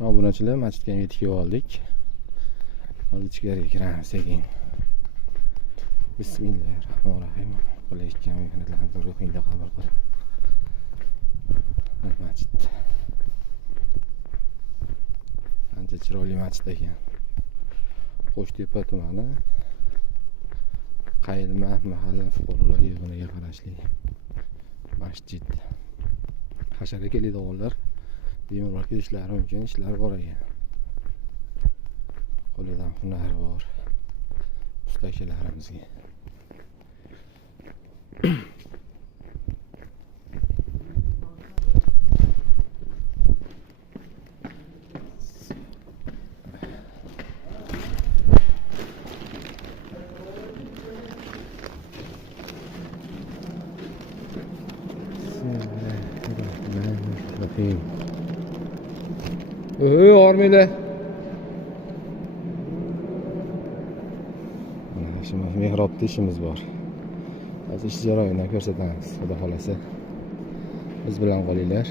Obunachilar, masjidga yetib oldik. Hozir ichkariga kiramiz sekin. Bismillahirrohmanirrohim. Qilayotgan mehnatlarni ruhingda qabul qil. Masjid. Ancha chiroyli masjid ekan. Qo'shtepa tumani Qayilma mahalla fuqarolar yig'iniga qarashli masjid. Hashara keladiganlar bemalol kelishlari mumkin, ishlar bor ekan. Qo'lidan hunari bor ustachilarimizga. Ormiylar. Mana shu mehrobda ishimiz bor. Hozir ish jarayonini ko'rsatamiz. Xudo xolasa biz bilan qolinglar.